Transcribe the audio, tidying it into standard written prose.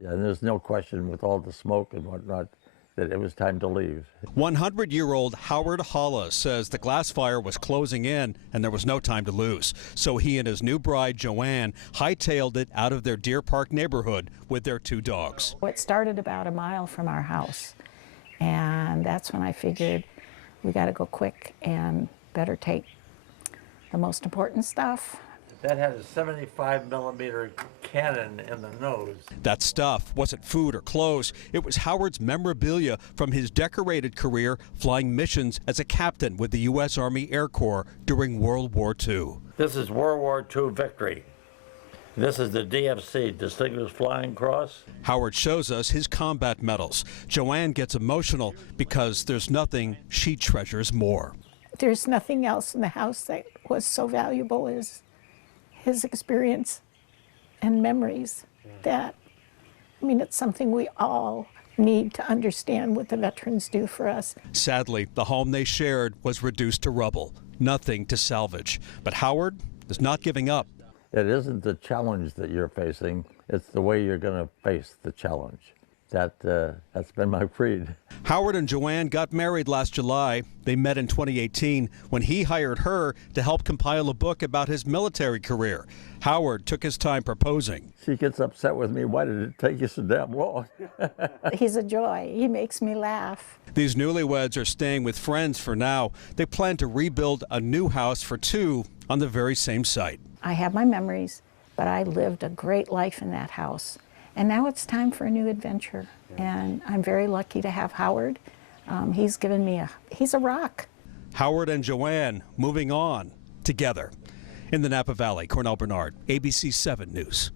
Yeah, and there's no question with all the smoke and whatnot that it was time to leave. 100-year-old Howard Holla says the glass fire was closing in and there was no time to lose. So he and his new bride, Joanne, hightailed it out of their Deer Park neighborhood with their 2 dogs. It started about a mile from our house, and that's when I figured we got to go quick and better take the most important stuff. That had a 75mm cannon in the nose. That stuff wasn't food or clothes. It was Howard's memorabilia from his decorated career flying missions as a captain with the U.S. Army Air Corps during World War II. This is World War II victory. This is the DFC, Distinguished Flying Cross. Howard shows us his combat medals. Joanne gets emotional because there's nothing she treasures more. There's nothing else in the house that was so valuable as his experience and memories. That, I mean, it's something we all need to understand what the veterans do for us. Sadly, the home they shared was reduced to rubble, nothing to salvage. But Howard is not giving up. It isn't the challenge that you're facing, it's the way you're going to face the challenge. That's been my creed. Howard and Joanne got married last July. They met in 2018 when he hired her to help compile a book about his military career. Howard took his time proposing. She gets upset with me. Why did it take you so damn long? He's a joy. He makes me laugh. These newlyweds are staying with friends for now. They plan to rebuild a new house for 2 on the very same site. I have my memories, but I lived a great life in that house. And now it's time for a new adventure. And I'm very lucky to have Howard. He's given me he's a rock. Howard and Joanne moving on together. In the Napa Valley, Cornell Bernard, ABC 7 News.